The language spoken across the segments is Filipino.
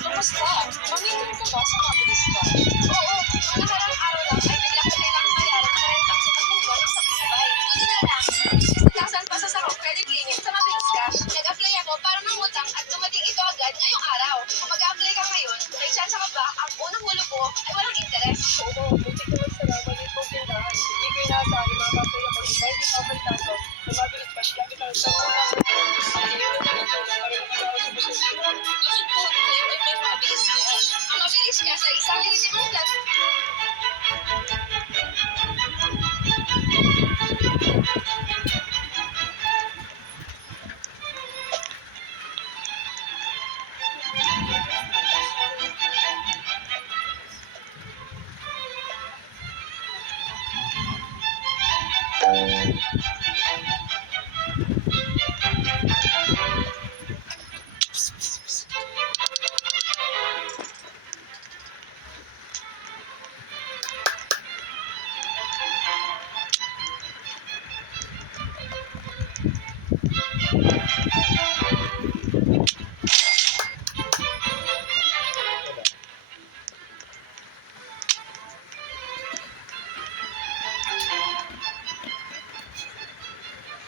Kamusta? Mamimili ka ba sa mabilis ka? Oo, ang nakarang araw lang ay bigla ko kailangang bayaran ang rentang sa tatlong buwan ng sabay-sabay. Buti na lang, 60,000 pa sa Sarong credit limit sa mabilis cash. Nag-apply ako para mangutang at dumating ito agad ngayong araw. Kung mag-apply ka ngayon, may chance ka ba ang unang hulog mo ay walang interest? Oo, buti ko lang salamat itong tindahan. Hindi ko inaasahan na makakapay ako ng 90,000 pesos na mabilis cash capital sa mga ang hirap na ito para makalaos sa pasensya. Gusto po kayo ay may mabilis cash. Ang mabilis cash ay isang legitimate platform.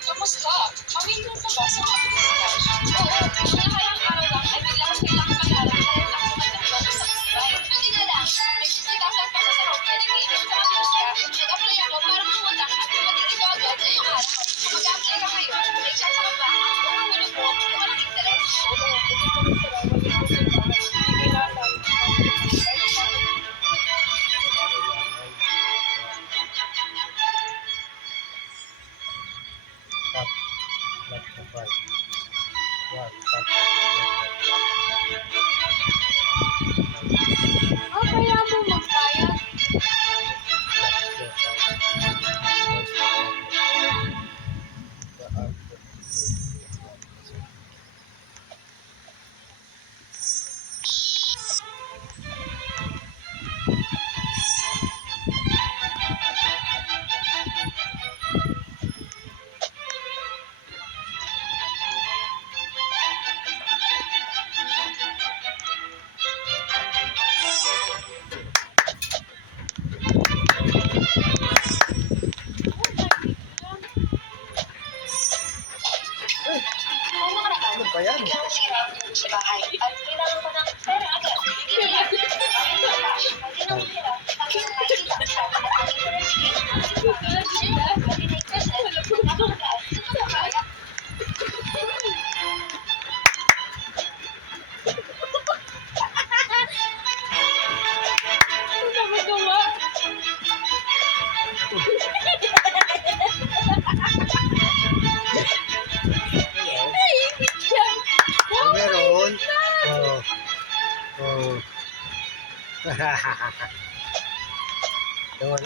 Kamusta? Mamimili ka ba sa mabilis cash? Oo, ang nakarang araw lang ay bigla ko kailangang bayaran ang rentang sa tatlong buwan ng sabay-sabay. Buti na lang, may 60,000 pa sa Sarong credit limit sa mabilis cash. Nag-apply ako para mangutang at dumating ito agad ngayong araw. Kung mag-apply ka ngayon, may chance ka ba ang unang hulog mo ay walang interest? Oo, buti ko lang salamat itong tindahan. Hindi ko inaasahan na makakapay ako ng 90,000 Kaya mo magbayad. Ano ba yan? Biglang nasira ang tubig sa bahay at kailangan ko ng pera agad. Hindi na lang. Cash. Pwede nang mahirap. Ang iyong nakikita sa akin at ang interest rate. Pwede na interest. Napakataas. Ito na kaya. Ano magawa? Naiinit siya. Meron. Oo. Oo.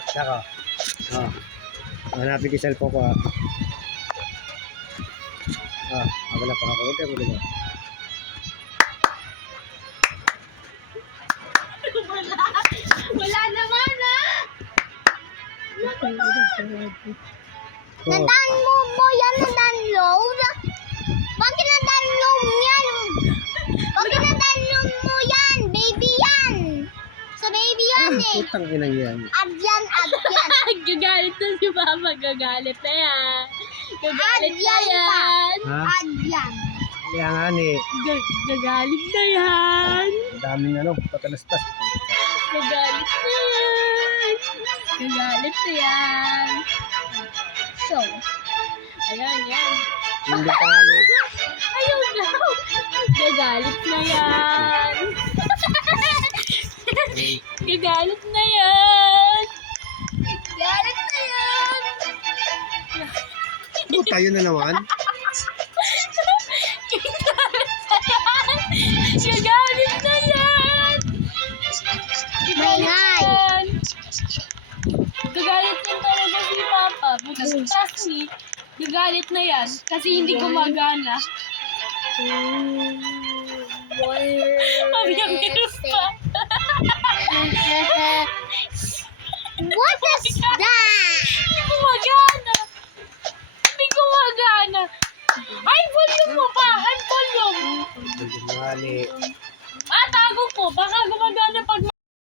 Saka. Ah. Hanapin ko yung cellphone ko. Ako na pa ako. Huwag ka mo. Wala naman Oh. mo yan na download? Bakit na download yan? Bakit na download mo yan? Baby yan. Sa baby yan eh. Putang ina yan. Add yan. Gagalit na si Mama. Gagalit na yan. Gagalit Add na yan pa. yan. Ha? Add yan. Kaya nga ni. Gagalit na yan. Ang daming patalastas. Gagalit na yan. Gagalit na yan. So, Ayan, yan. Hindi pa nga ni. Ayaw na. Gagalit na yan. Gagalit na yan. Gagalit na yan. Tayo na naman. Gagalit na yan. Gagalit yan talaga si Papa. Trust me, gagalit na yan kasi hindi gumagana. Sabi niya meron pa. What is that? Hindi gumagana. Hindi gumagana. Ay, volume mo pa. Ay, volume. Mali.